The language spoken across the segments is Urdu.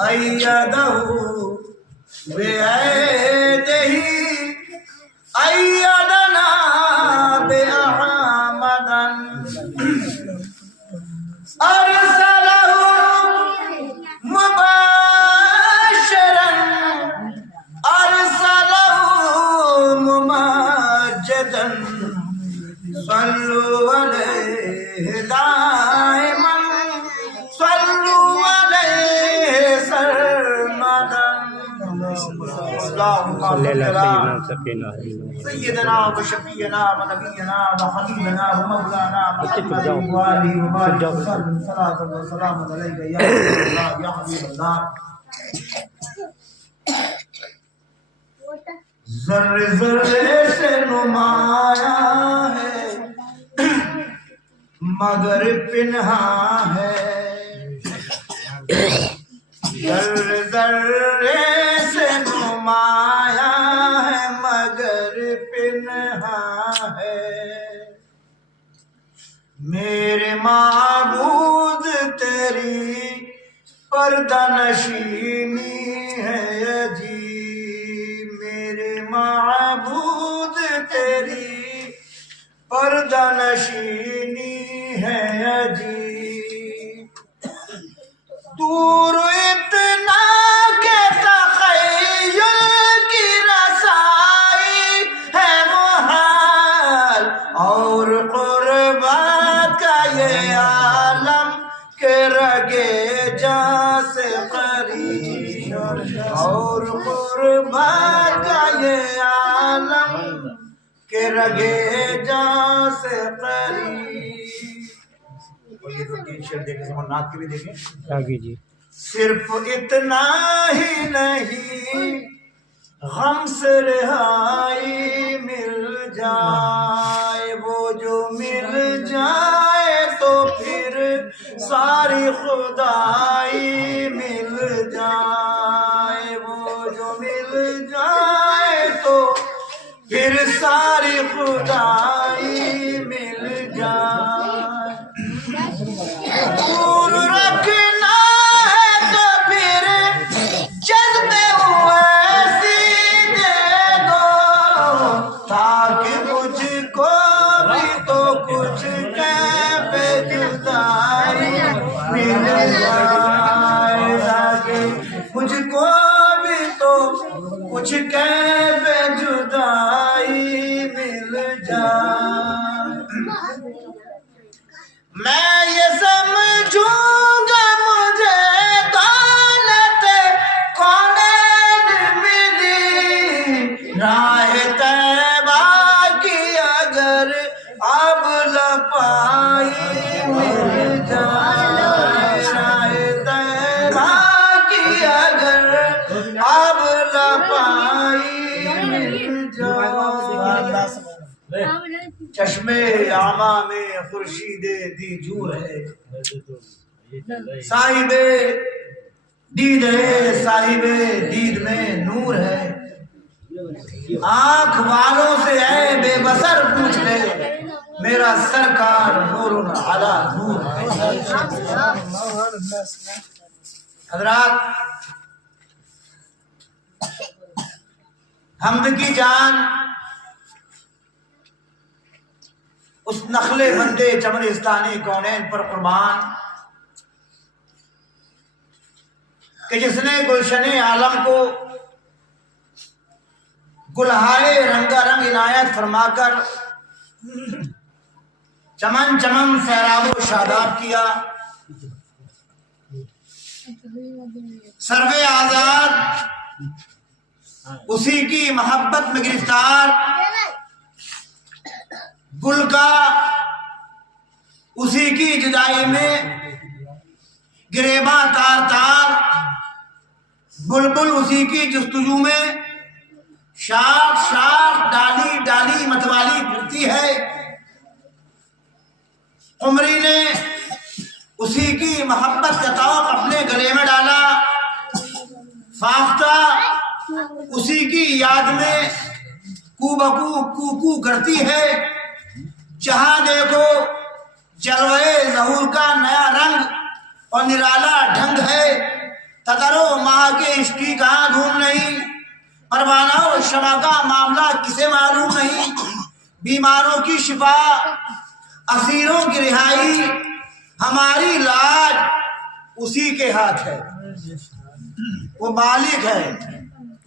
أيده بيده أيدنا بأحمد أرسله مباشرا أرسله ممجدا صلوا عليه دائما صلوا عليه سرمدا اللهم صل على سيدنا وشفينا ونبينا وحبيبنا ومولانا محمد وآله وبارك وسلم صلاة وسلام عليك يا رسول الله يا حبيب الله ذرے ذرے سے نمایاں ہے مگر پنہاں ہے ذرے ذرے سے نمایاں ہے مگر پنہاں ہے میرے معبود تیری پردہ نشینی ہے عجیب میرے معبود تیری پردہ نشینی ہے عجیب دور اتنا کہ تخیل کی رسائی ہے محال اور قربات کا یہ عالم کہ رگے جاں سے قریب اور قربات کا یہ عالم کہ رگے جاں سے قریب نعت کی بھی دیکھیں صرف اتنا ہی نہیں غم سے رہائی مل جائے وہ جو مل جائے تو پھر ساری خدائی مل جائے وہ جو مل جائے تو پھر ساری خدائی مل جائے دور رکھنا ہے تو پھر جذبے ایسی دے دو تاکہ مجھ کو بھی تو کچھ کیف جدائی مل جائے تاکہ مجھ کو بھی تو کچھ کیف جدائی مل جائے میں یہ سمجھوں گا مجھے دولت کونین ملی راہ طیبہ کی اگر اب لپائی مل جائے راہ طیبہ کی اگر اب لپائی مل جائے چشمے اعمیٰ میں خورشید دیجور ہے صاحب دید ہے صاحب دید میں نور ہے آنکھ والوں سے اے بے بصر پوچھ لے میرا سرکار نور علی نور ہے حضرات حمد کی جان اس نخل بندے چمنستانی کونین پر قربان کہ جس نے گلشن عالم کو گلہائے رنگا رنگ عنایت فرما کر چمن چمن سیراب و شاداب کیا سرو آزاد اسی کی محبت میں گرفتار گل کا اسی کی جدائی میں گریباں تار تار بلبل اسی کی جستجو میں شاخ شاخ ڈالی ڈالی متوالی پھرتی ہے قمری نے اسی کی محبت کا طوق اپنے گلے میں ڈالا فاختہ اسی کی یاد میں کو بکو کو کو کرتی ہے جہاں دیکھو جلوے ظہور کا نیا رنگ اور نرالا ڈھنگ ہے تتر و ماہ کے عشق کی کہاں دھوم نہیں، پروانہ و شمع کا معاملہ کسے معلوم نہیں، بیماروں کی شفا اسیروں کی رہائی ہماری لاج اسی کے ہاتھ ہے، وہ مالک ہے،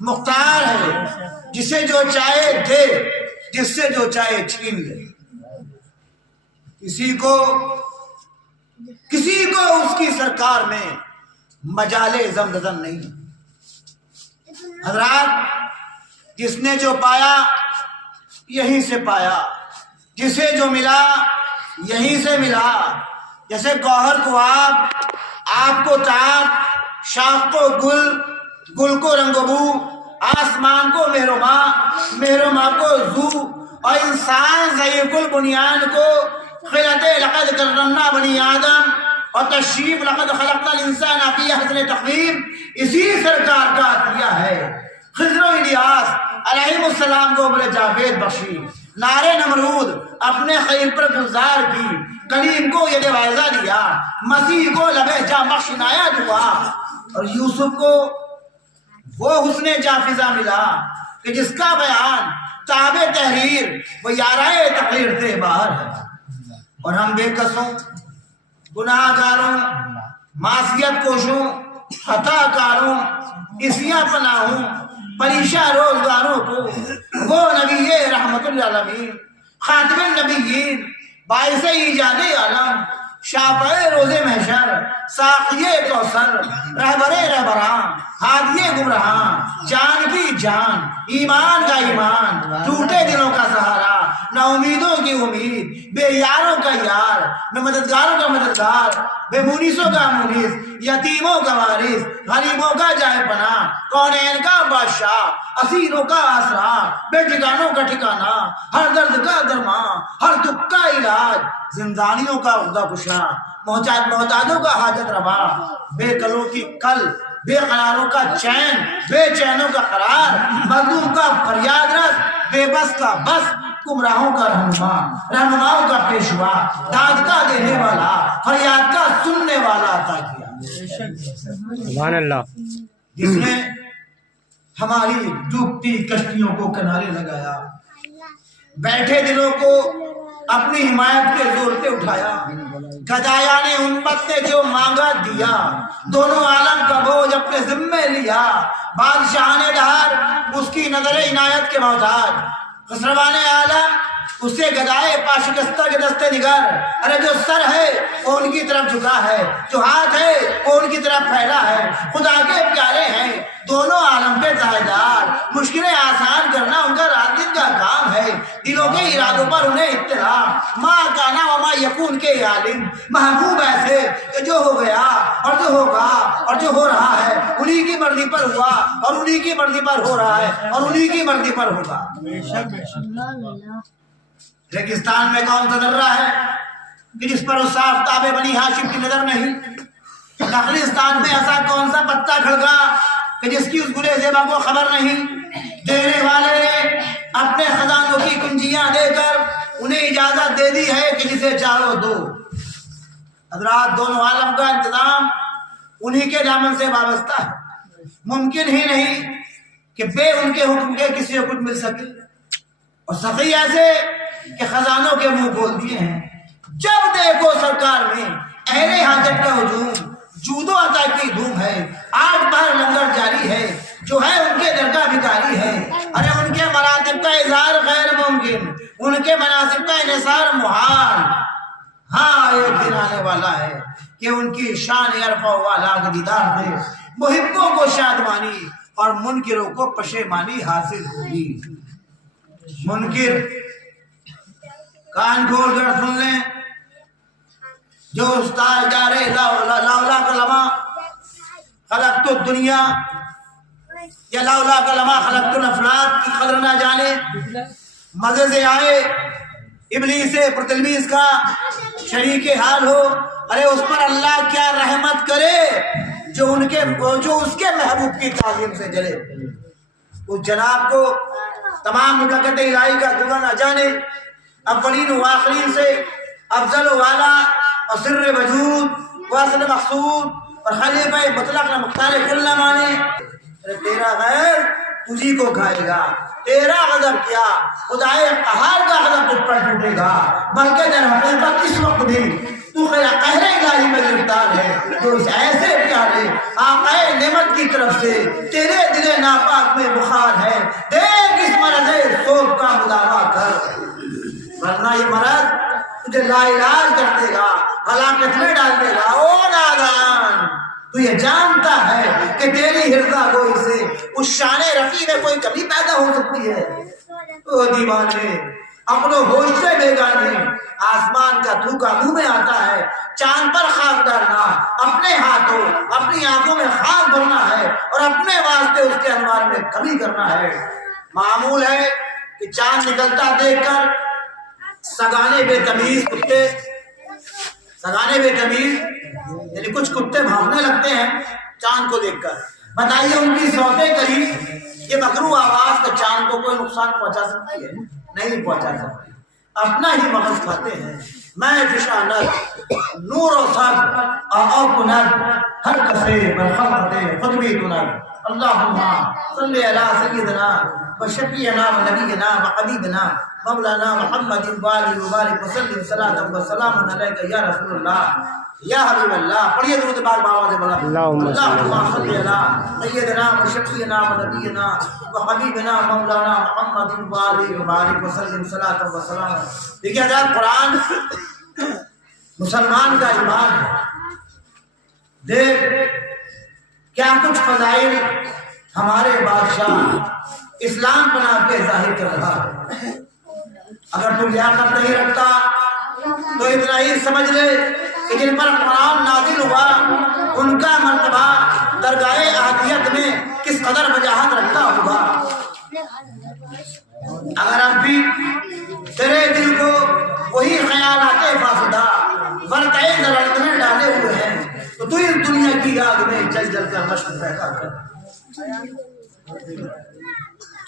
مختار ہے، جسے جو چاہے دے، جس سے جو چاہے چھین لے، کسی کو اس کی سرکار میں مجال زمزم نہیں۔ حضرات، جس نے جو پایا یہیں سے پایا، جسے جو ملا یہیں سے ملا، جیسے گوہر کو آپ کو تاب، شاخ کو گل، گل کو رنگ و بو، آسمان کو مہرما کو زو، اور انسان ضعیف البنیان کو خلقت لقد کرمنا بنی آدم، اور تشریف لقد خلقنا الانسان فی احسن تقویم اسی سرکار کا عطیہ ہے۔ خضر و الیاس علیہ السلام کو عمر جاوید بخشی، نارے نمرود اپنے خلیل پر گلزار کی، کلیم کو ید وائزہ دیا، مسیح کو لبے جا بخشنایا دعا، اور یوسف کو وہ حسن جافزہ ملا کہ جس کا بیان تاب تحریر وہ یارائے تقریر سے باہر ہے۔ اور ہم بے قصوں، گناہ گاروں، معصیت کوشوں، خطا کاروں، اسیاں پناہوں، پریشاں روزگاروں کو وہ نبی رحمت للعالمین، خاتم النبیین، باعث ایجاد عالم، شافع روز محشر، ساقی کوثر، رہبر رہبراں، ہادی گمراہاں، جان کی جان، ایمان کا ایمان، ٹوٹے دلوں کا سہارا، نہ امیدوں کی امید، بے یاروں کا یار، نہ مددگاروں کا مددگار، بے مونسوں کا مونس، یتیموں کا وارث، غریبوں کا جائے پناہ، کونین کا بادشاہ، اسیروں کا آسرا، بے ٹھکانوں کا ٹھکانہ، ہر درد کا درماں، ہر دکھ کا علاج، زندانیوں کا عہدہ کشا، محتاجوں کا حاجت روا، بے کلوں کی کل، بے قراروں کا چین، بے چینوں کا قرار، مظلوم کا فریاد رس، بے بس کا بس، گمراہوں کا رہنما، رہنماؤں کا پیشوا، داد کا دینے والا، فریاد کا سننے والا عطا کیا۔ سبحان اللہ۔ جس نے ہماری ڈوبتی کشتیوں کو کنارے لگایا، بیٹھے دلوں کو اپنی حمایت کے زور پہ اٹھایا، گدایا نے امت نے جو مانگا دیا، دونوں عالم کا بوجھ اپنے ذمے لیا، بادشاہ نے دہر اس کی نظر عنایت کے محتاج، خسروان عالم اسے گدائے پاشکستہ کے دستے نگر، ارے جو سر ہے وہ ان کی طرف جھکا ہے، جو ہاتھ ہے وہ ان کی طرف پھیلا ہے، خدا کے پیارے ہیں دونوں عالم پہ ذمہ، مشکلیں آسان کرنا ان کا رات دن کا کام ہے، دلوں کے ارادوں پر انہیں اطلاع، ماں کانا وما یکون کے عالم، محبوب ایسے کہ جو ہو گیا اور جو ہوگا اور جو ہو رہا ہے انہی کی مرضی پر ہوا اور انہی کی مرضی پر ہو رہا ہے اور انہی کی مرضی پر ہوگا۔ ریگستان میں کون سا ذرہ ہے کہ جس پر اس آفتاب بنی ہاشم کی نظر نہیں؟ نخلستان میں ایسا کون سا پتا کھڑکا کہ جس کی اس گلے زیبا کو خبر نہیں؟ دینے والے نے اپنے خزانوں کی کنجیاں دے کر انہیں اجازت دے دی ہے کہ جسے چاہو دو۔ حضرات، دونوں عالم کا انتظام انہی کے دامن سے وابستہ ہے، ممکن ہی نہیں کہ بے ان کے حکم کے کسی کو کچھ مل سکے، اور سخی ایسے کہ خزانوں کے منہ بول دیے ہیں۔ جب دیکھو سرکار میں اہل حاجت کا ہجوم، جود و عطا کی دھوم ہے، آج بہر لنگر جاری ہے، جو ہے ان کے در کا بھکاری ہے، ارے ان کے مراتب کا اظہار غیر ممکن، ان کے مناسب کا انحصار محال۔ ہاں، ایک دن آنے والا ہے کہ ان کی شان عرفہ والا کے دیدار میں محبوں کو شادمانی اور منکروں کو پشیمانی حاصل ہوگی۔ منکر کان کھول کر سن لیں، جو استاد جا رہے لولا کلمہ خلقت الدنیا یا لولا کلمہ خلقت الافلاک کی قدر نہ جانے، مزے سے آئے ابلیس پرتلمیز کا شریک حال ہو، ارے اس پر اللہ کیا رحمت کرے جو اس کے محبوب کی تعظیم سے جلے۔ اس جناب کو تمام مملکت الہی کا دنیا نہ جانے، اولین و آخرین سے افضل و اعلیٰ اور سر وجود و اصل مقصود اور خلیفہ مطلق نہ مختار کل نہ مانے، تیرا غیر تجھی کو کھائے گا، تیرا غضب کیا خدائے قہار کا غضب تجھ پر ٹوٹے گا، بلکہ در حقیقت اس وقت بھی تو قہر الہی میں گرفتار ہے، جو اس ایسے پیارے آقا نعمت کی طرف سے تیرے دل ناپاک میں بخار ہے، دیکھ اس مرض سوگ کا مداوا کر، ورنہ یہ مرض تجھے لا علاج کر دے گا، ہلاکت میں ڈال دے گا۔ او نادان، تو یہ جانتا ہے کہ تیری ہردا گوئی سے اس شان رفیع میں کوئی کمی پیدا ہو سکتی ہے؟ او دیوانے، اپنو ہوش سے بیگانے، آسمان کا تھوکا منہ میں آتا ہے، چاند پر خاک ڈالنا، اپنے ہاتھوں اپنی آنکھوں میں خاک بھرنا ہے اور اپنے واسطے اس کے انوار میں کمی کرنا ہے۔ معمول ہے کہ چاند نکلتا دیکھ کر سگانے بے تمیز کتے، سگانے بے تمیز یعنی کچھ کتے بھاگنے لگتے ہیں چاند کو دیکھ کر، بتائیے ان کی صوتیں قریب، یہ مکروہ آواز کا چاند کو کوئی نقصان پہنچا سکتی ہے؟ نہیں پہنچا سکتی، اپنا ہی مغز کھاتے ہیں۔ میں فشانت نور و سب او کنر ہر کسے برخط خود بھی کنر، اللہم صلی علی سیدنا و شفیعنا و نبینا و حبیبنا مولانا محمد وآلہ وبارک وسلم صلاۃ و سلام علیک یا رسول اللہ یا حبیب اللہ۔ پڑھیے درود پاک بآواز بلند، اللہم صلی علی سیدنا و شفیعنا و نبینا و حبیبنا مولانا محمد وآلہ وبارک وسلم صلاۃ و سلام۔ دیکھیے حضرات، قرآن مسلمان کا ایمان ہے۔ دیکھ کیا کچھ فضائل ہمارے بادشاہ اسلام بنا کے ظاہر کر رہا ہے۔ اگر تم لیاقت نہیں رکھتا تو اتنا ہی سمجھ لے کہ جن پر قرآن نازل ہوا ان کا مرتبہ درگاہ احدیت میں کس قدر وجاہت رکھتا ہوگا۔ اگر اب بھی تیرے دل کو وہی خیالات فاسدہ ورطۂ ضلالت میں ڈالے ہوئے ہیں تو تو اس دنیا کی آگ میں جل جل کر مشق پیدا کر،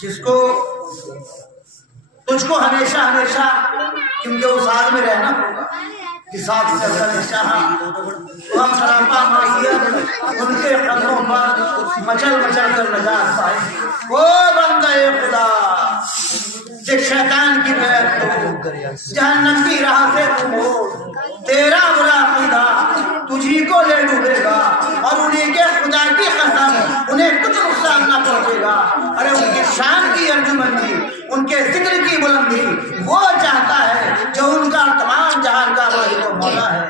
جس کو تجھ کو ہمیشہ ہمیشہ کیونکہ اس آگ میں رہنا ہوگا جس آگ سے ہمیشہ تو ہم سراپا معصیت ان کے قدموں پر مچل مچل کر نجات پائیں گے۔ او بندہ خدا، جس شیطان کی بیعت تو جہنم کی راہ سے تو موڑ، تیرا برا عقیدہ تجھی کو لے ڈوبے گا اور انہیں کے خدا کی قسم انہیں کچھ نقصان نہ پہنچے گا۔ ارے ان کی شان کی ارجمندی، ان کے ذکر کی بلندی وہ چاہتا ہے جو ان کا تمام جہان کا واحد و مولا ہے۔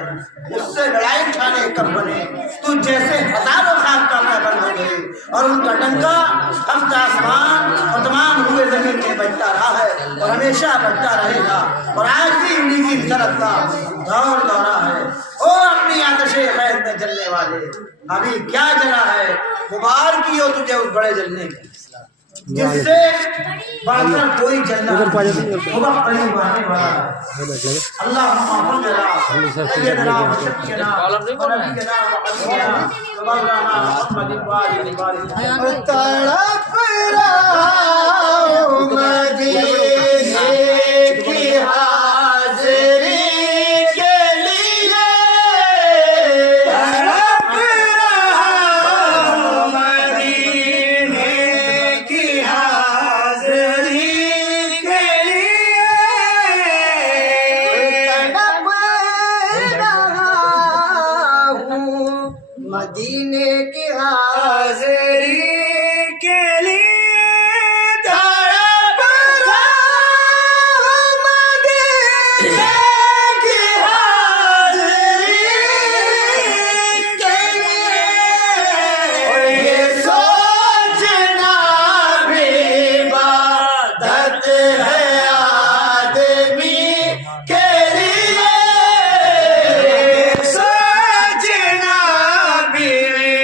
اس سے لڑائی اٹھانے کب بنے، تو جیسے ہزاروں خاک کا پیبند ہو گئے اور ان کا ڈنکا ہفتہ آسمان اور تمام روئے زمین میں بجتا رہا ہے اور ہمیشہ بجتا رہے گا، اور آج بھی انہیں کی طرف کا دور دورہ ہے۔ او اپنی آتش غیظ میں جلنے والے، ابھی کیا جلا ہے، غبار کیو تجھے اس بڑے جلنے کی، جس سے بڑھ کر کوئی جلنا وہ وقت قریب آنے والا ہے۔ اللہم صل علی سیدنا و شفیعنا و نبینا و حبیبنا مولانا محمد وآلہ وبارک۔ تڑپ رہا ہوں مدینے کی حاضری کے لیے، تڑپ رہا ہوں مدینے کی حاضری کے لیے، تڑپ رہا ہوں مدینے کی حاضری کے لیے، تڑپ رہا ہوں مدینے کی حاضری کے لیے، یہ سوچنا بھی عبادت ہے آدمی کے لیے، سوچنا بھی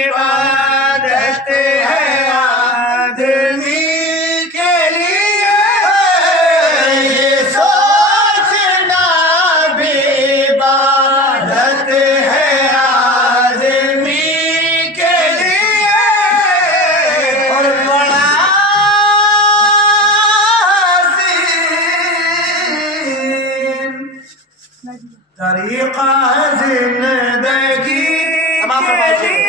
عبادت ہے آدمی کے لیے، یہ سوچنا بھی عبادت ہے آدمی کے لیے، اور بڑا حسین طریقہ ہے زندگی سما فرمائیے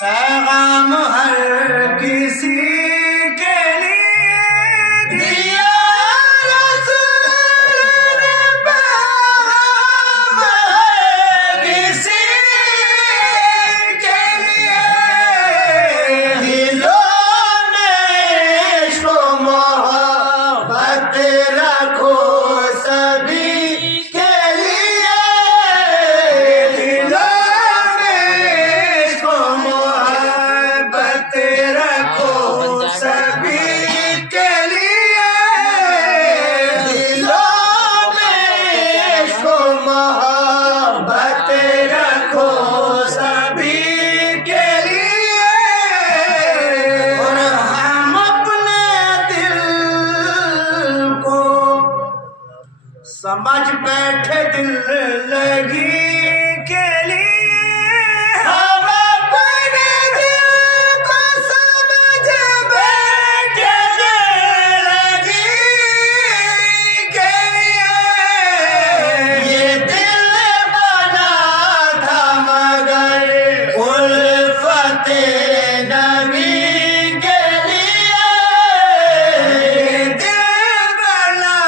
پیغام ہر کسی کے لیے دیا رسول نے پیغام ہر کسی کے لیے دلوں میں عشق و محبت رکھو سبھی کے لیے سمجھ بیٹھے دل لگی کے لیے ہم اپنے دل کو سمجھ بیٹھے دل لگی کے لیے یہ دل بنا تھا مگر الفت نبی کے لیے دل بنا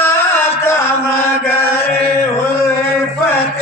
تھا مگر الفت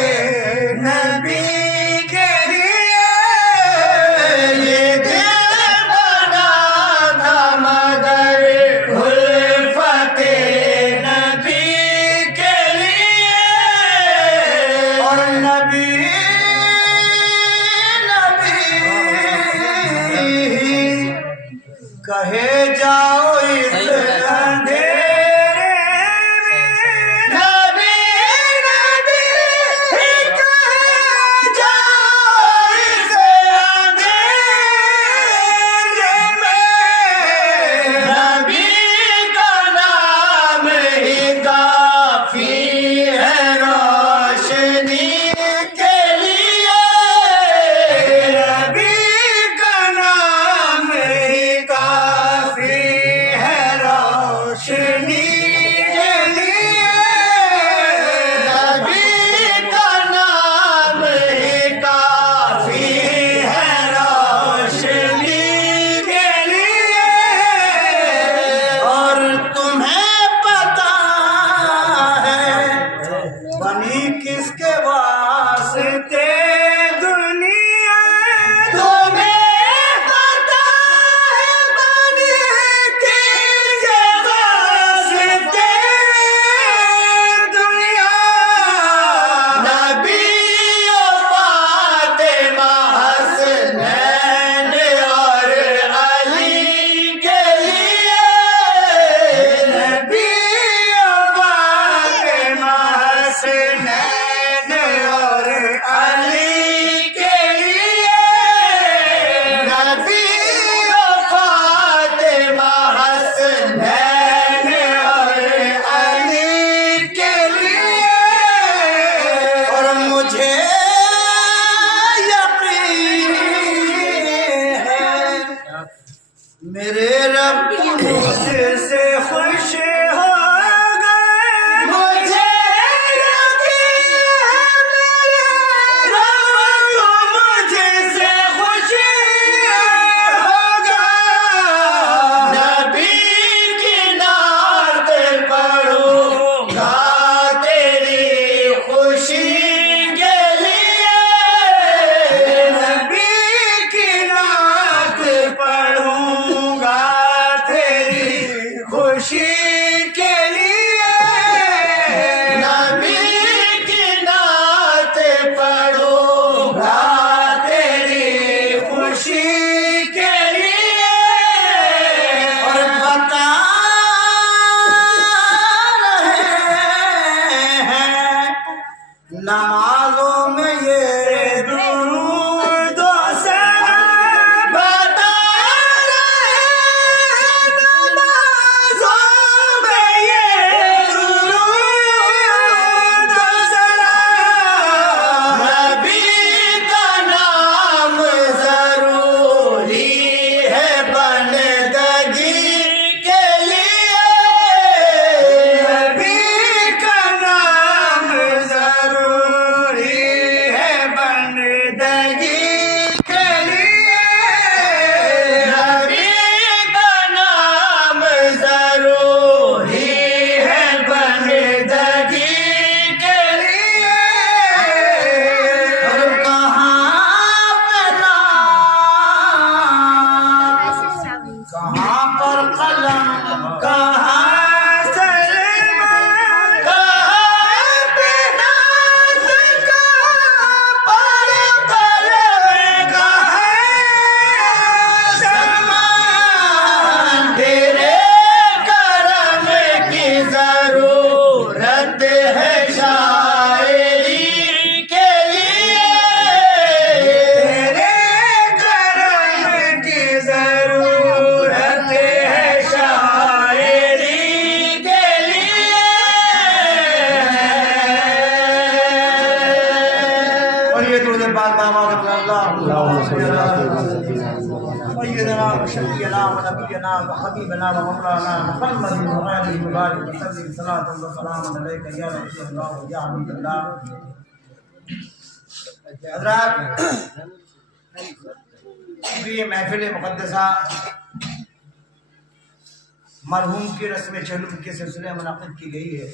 نمازوں میں یہ درود و سلام بتا رہے نمازوں میں یہ درود و سلام نبی کا نام ضروری ہے بندگی کے لیے نبی کا نام ضروری ہے بندگی کے لیے نبی کا نام ضروری ہے بندگی کے لیے اور کہاں پہ نام کہاں پر قلم کہاں سلمان کہاں پہ ناز کہاں پر قلم کہاں سلمان تیرے کرم کی ضرورت ہے شاعری کے لیے تیرے کرم کی ضرورت ہے شاعری کے لیے اور یہ درود پاک بابا کے اللہ سیدنا شفیعنا و نبینا و حبیبنا و مولانا محمد وعلى المبارك وسلم صلاة وسلام عليك يا رسول الله يا حبيب الله. حضرات یہ محفل مقدسہ مرحوم کی رسم چہلم کے سلسلے میں منعقد کی گئی ہے.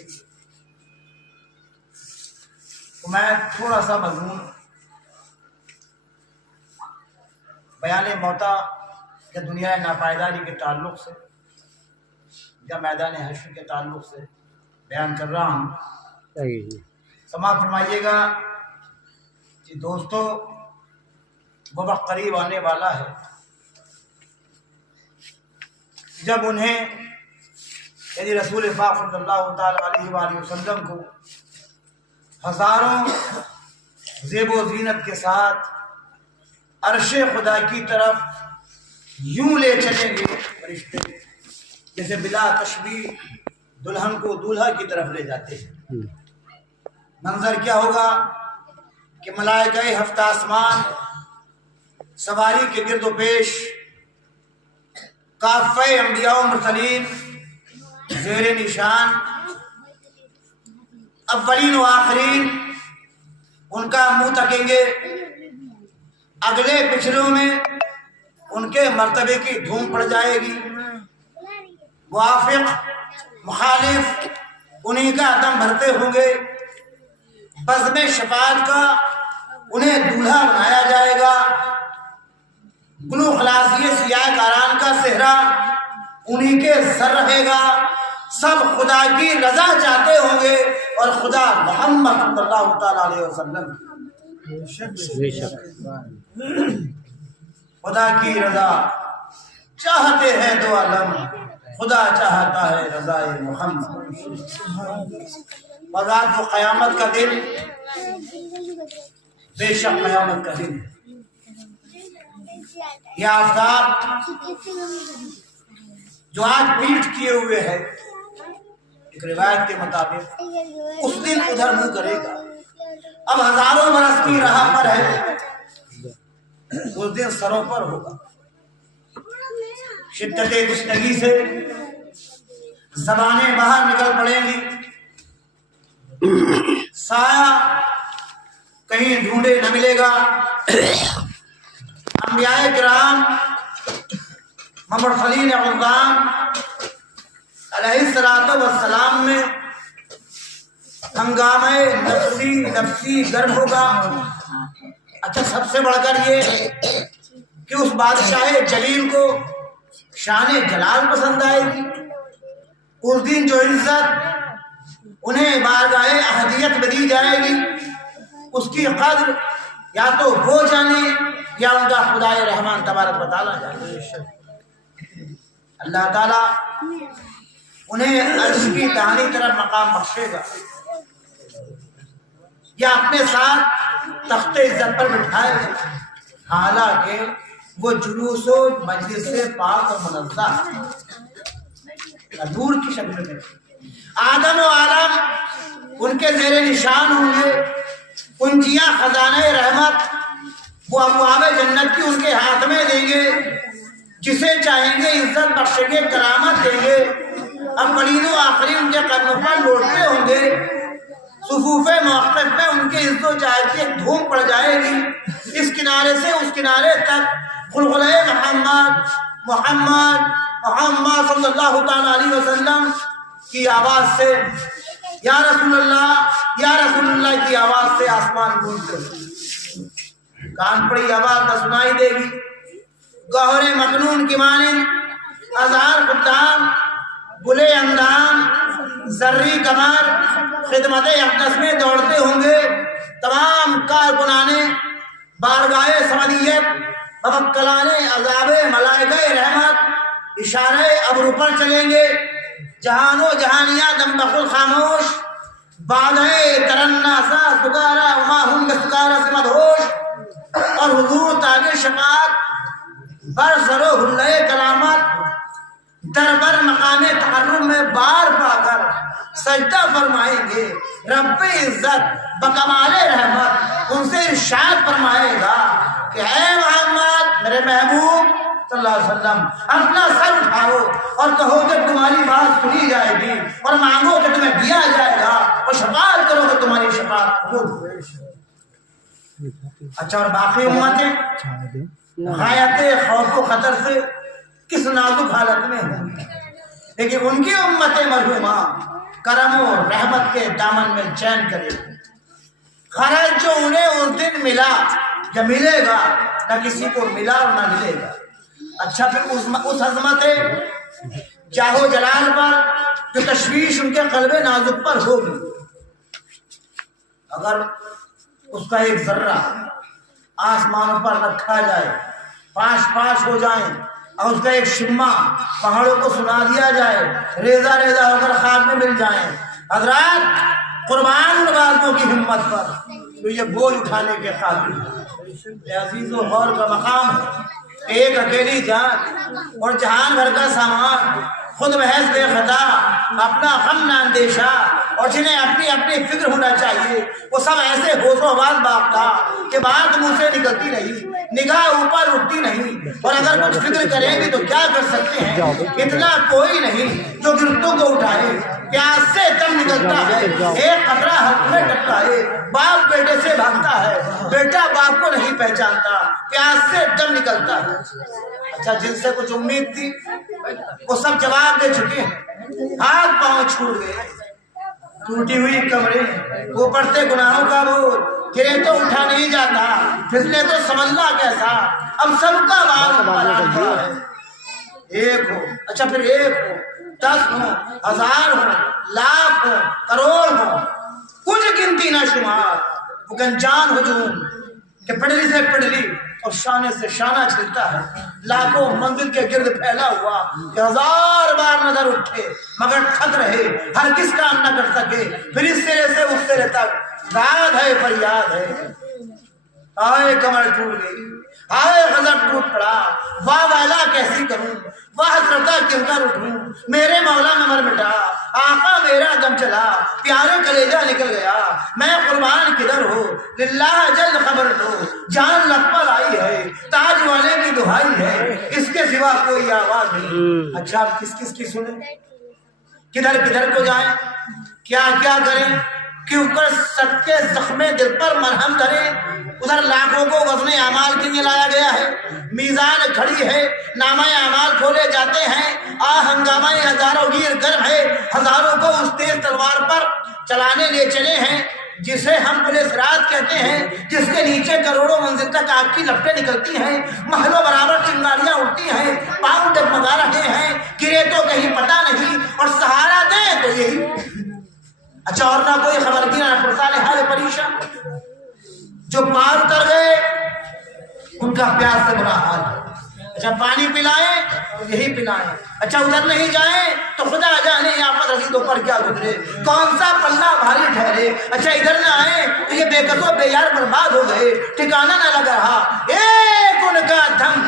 تو میں تھوڑا سا مضمون بیان موتا یا دنیا ناپائیداری کے تعلق سے یا میدان حشر کے تعلق سے بیان کر رہا ہوں. سماعت فرمائیے گا کہ دوستو وہ وقت قریب آنے والا ہے جب انہیں یعنی رسول پاک صلی اللہ تعالی علیہ وآلہ وسلم کو ہزاروں زیب و زینت کے ساتھ عرش خدا کی طرف یوں لے چلیں گے فرشتے جیسے بلا تشبیہ دلہن کو دولہا کی طرف لے جاتے ہیں. منظر کیا ہوگا کہ ملائکہ ہفتہ آسمان سواری کے گرد و پیش کافہ انبیاء و مرسلین زیر نشان اولین و آخرین ان کا منہ تکیں گے. اگلے پچھلوں میں ان کے مرتبے کی دھوم پڑ جائے گی. موافق مخالف انہی کا دم بھرتے ہوں گے. بزم شفاعت کا انہیں دولہا بنایا جائے گا. گلو خلاصی سیاہ کاران کا صحرا انہی کے سر رہے گا. سب خدا کی رضا چاہتے ہوں گے اور خدا محمد صلی اللہ تعالی علیہ وسلم خدا کی رضا چاہتے ہیں دو عالم. خدا چاہتا ہے رضا محمد. بذات و قیامت کا دن بے شک قیامت کا دن یہ آفتاب جو آج پیٹ کیے ہوئے ہے ایک روایت کے مطابق اس دن ادھر منہ کرے گا. اب ہزاروں برس کی راہ پر ہے اس دن سروں پر ہوگا. شدت تشنگی سے زبانیں باہر نکل پڑیں گی. سایہ کہیں ڈھونڈے نہ ملے گا. انبیاء کرام مرسلین اعظام علیہ السلام میں ہنگامہ نفسی گرم ہوگا. اچھا سب سے بڑھ کر یہ کہ اس بادشاہ جلیل کو شان جلال پسند آئے گی. اس دن جو عزت انہیں بارگاہ احدیت میں دی جائے گی اس کی قدر یا تو وہ جانے یا ان کا خدائے رحمان تبارک و تعالیٰ جانے. اللہ تعالیٰ انہیں عرش کی دہانی طرف مقام بخشے گا. یا اپنے ساتھ تخت عزت پر بٹھائے گئے، حالانکہ وہ جلوس و مجلس سے پاک و منزہ دور کی شکل میں آدم و عالم ان کے زیر نشان ہوں گے، کنجیاں خزانہ رحمت وہ ابواب جنت کی ان کے ہاتھ میں دیں گے، جسے چاہیں گے عزت بخشیں گے، کرامت دیں گے، اولین و آخرین ان کے قدموں پر لوٹتے ہوں گے، صفوف موقف میں ان کے عزت و جاہ کی ایک دھوم پڑ جائے گی، اس کنارے سے اس کنارے تک غلغلہ محمد محمد محمد صلی اللہ تعالی علیہ وسلم کی آواز سے یا رسول اللہ کی آواز سے آسمان گونجتے ہیں، کان پڑی آواز نہ سنائی دے گی، گوہر مکنون کی مانند ہزار خدام گلے اندام زرری کمر خدمت اقدس میں دوڑتے ہوں گے، تمام کارکنانے بارگاہ سمدیت موکلانے عذاب ملائکہ رحمت اشارے ابرو پر چلیں گے، جہان و جہانیہ دم بخود خاموش، بادھے ترنا سا سکارا وما ہم بسکارا سے مدہوش، اور حضور تاج شفاعت بر سر و حلے کرامت در بر مقام تحرم میں بار پا کر سجدہ فرمائیں گے، رب عزت بکمال رحمت ان سے ارشاد فرمائے گا کہ اے محمد میرے محبوب صلی اللہ علیہ وسلم اپنا سر اٹھاؤ اور کہو کہ تمہاری بات سنی جائے گی، اور مانگو کہ تمہیں دیا جائے گا، اور شفاعت کرو کہ تمہاری شفاعت قبول ہوئے۔ اچھا، اور باقی امتیں غایت خوف و خطر سے کس نازک حالت میں ہوں گی، لیکن ان کی امت مرحومہ کرم و رحمت کے دامن میں چین کرے گی۔ خرج جو انہیں اس دن ملا یا ملے گا، نہ کسی کو ملا اور نہ ملے گا۔ اچھا، پھر اس عظمت جاہ و جلال پر جو تشویش ان کے قلب نازک پر ہوگی، اگر اس کا ایک ذرہ آسمانوں پر رکھا جائے، پاش پاش ہو جائیں، اور اس کا ایک شمع پہاڑوں کو سنا دیا جائے، ریزہ ریزہ ہو کر خاک میں مل جائیں، حضرات قربان ان بازوں کی ہمت پر تو یہ بوجھ اٹھانے کے قابل ہے۔ عزیز و غور کا مقام ہے، ایک اکیلی جان اور جہان بھر کا سامان، خود محض بے خطا، اپنا غم نہ اندیشہ، اور جنہیں اپنی اپنی فکر ہونا چاہیے، وہ سب ایسے ہوش و حواس باختہ کہ بات منہ سے نکلتی نہیں، نگاہ اوپر اٹھتی نہیں، اور اگر کچھ فکر کریں گے تو کیا کر سکتے ہیں؟ اتنا کوئی نہیں جو گرتوں کو اٹھائے، پیاس سے دم نکلتا ہے، ایک قطرہ حق میں ٹکتا ہے، باپ بیٹے سے بھاگتا ہے، بیٹا باپ کو نہیں پہچانتا، پیاس سے دم نکلتا ہے۔ اچھا، جن سے کچھ امید تھی وہ سب جواب دے چکے ہیں، ہاتھ پاؤں چھوٹ گئے، ٹوٹی ہوئی کمریں، اوپر سے گناہوں کا بوجھ، گرے تو اٹھا نہیں جاتا، پھسلے تو سنبھلنا کیسا، اب سب کا بار پر آتا ہے۔ ایک ہو، اچھا پھر ایک ہو، 10 ہو، 1000 ہو، لاکھ ہو، کروڑ ہو، کچھ گنتی نہ شمار، وہ گنجان ہجوم کہ پڑلی سے پڑلی اور شانے سے شانہ چلتا ہے، لاکھوں منزل کے گرد پھیلا ہوا کہ 1000 بار نظر اٹھے مگر تھک رہے، ہر کس کام نہ کر سکے، پھر اس سرے سے اس سرے تک داد ہے فریاد ہے۔ آئے کمر ٹوٹ گئی، آئے غضب ٹوٹ پڑا، واہ والا کیسی کروں، واہ حسرتہ کیوں کر اٹھوں، میرے مولا میں مر مٹا، آقا میرا دم چلا، پیارے کلیجہ نکل گیا، میں قربان کدھر ہو، للہ جلد خبر دو، جان لب پر آئی ہے، تاج والے کی دہائی ہے، اس کے سوا کوئی آواز نہیں۔ اچھا، آپ کس کس کی سنیں، کدھر کدھر کو جائیں، کیا کیا کریں، کہ اوپر سب کے زخم دل پر مرہم دھریں، ادھر لاکھوں کو وزن اعمال کے لیے لایا گیا ہے، میزان کھڑی ہے، نامہ اعمال کھولے جاتے ہیں، ہنگامہ ہزاروں گیر گرم ہے، ہزاروں کو اس تیز تلوار پر چلانے لے چلے ہیں، جسے ہم پولیس رات کہتے ہیں، جس کے نیچے کروڑوں منزل تک آگ کی لپٹیں نکلتی ہیں، محلوں برابر چنگاریاں اٹھتی ہیں، پاؤں ڈگمگا رہے ہیں، گرے تو کہیں پتہ نہیں، اور سہارا دیں تو یہی۔ اچھا، اور نہ کوئی خبر کی، نہ پرسان حال پریشان، جو پار اتر گئے ان کا پیاس سے برا حال ہے۔ اچھا، پانی پلائیں یہی بنا ہے. اچھا ادھر نہیں جائیں تو خدا جانے آفت رسیدوں پر کیا گزرے, کون سا پلہ بھاری ٹھہرے. اچھا ادھر نہ آئے تو یہ بے کس و بے یار برباد ہو گئے, ٹھکانہ نہ لگ رہا ایک ان کا دم.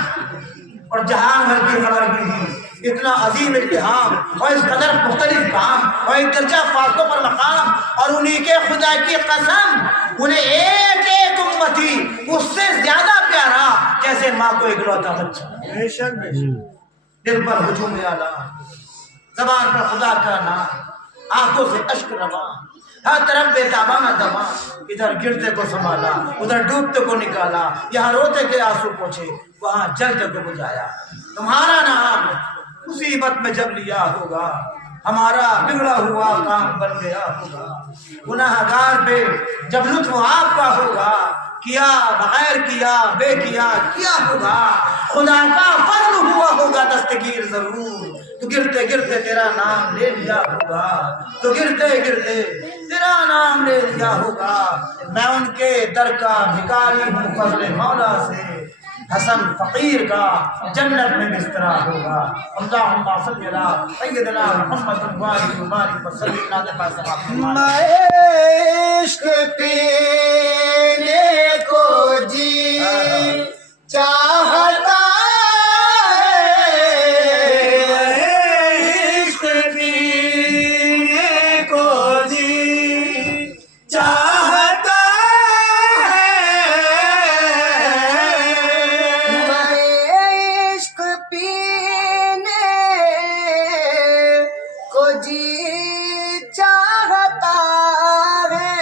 اور جہان بھر کی خبر بھی ہے, اتنا عظیم التحام اور اس قدر مختلف کام اور ایک درجہ فاصلوں پر مقام, اور انہی کے خدا کی قسم انہیں ایک ایک امتی اس سے زیادہ پیارا جیسے ماں کو اکلوتا بچہ. بے شک بے شک. دل پر ہجوم آلہ, زبان پر خدا کا نام, آنکھوں سے اشک رواں, ہر طرف بے تابانہ دماں. ادھر گرتے کو سنبھالا, ادھر ڈوبتے کو نکالا, یہاں روتے کے آنسو پوچھے, وہاں جلتے کو بجھایا. تمہارا نام مصیبت میں جب لیا ہوگا, ہمارا بگڑا ہوا کام بن گیا ہوگا. گناہگار پہ جب لطف آپ کا ہوگا, کیا بغیر کیا بے کیا ہوگا. خدا کا فضل ہوا ہوگا دستگیر ضرور, تو گرتے گرتے تیرا نام لے لیا ہوگا, تو گرتے گرتے تیرا نام لے لیا ہوگا. میں ان کے در کا بھکاری ہوں فضل مولا سے, حسن فقیر کا جنت میں بسترا ہوگا. اللہم صلی علی سیدنا محمد وآلہ وبارک وسلم. عشق پینے کو جی چاہتا ہے, عشق پینے کو جی چاہتا جی چاہتا ہے.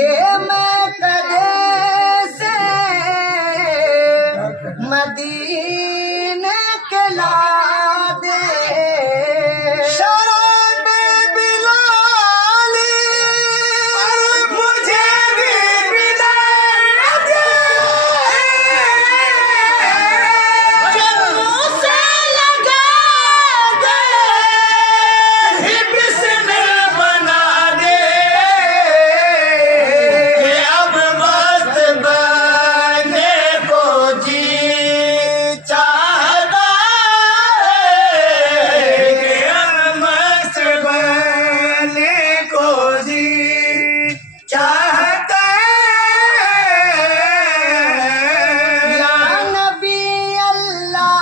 جے میں کدے سے مدینے کے لا دے شراب بلالی مجھے بھی پلا دے منہ سے لگا دے حبس میں بنا دے کہ اب مست بنے کو جی چاہتا ہے کہ اب مست بنے کو جی چاہتا یا ہے نبی اللہ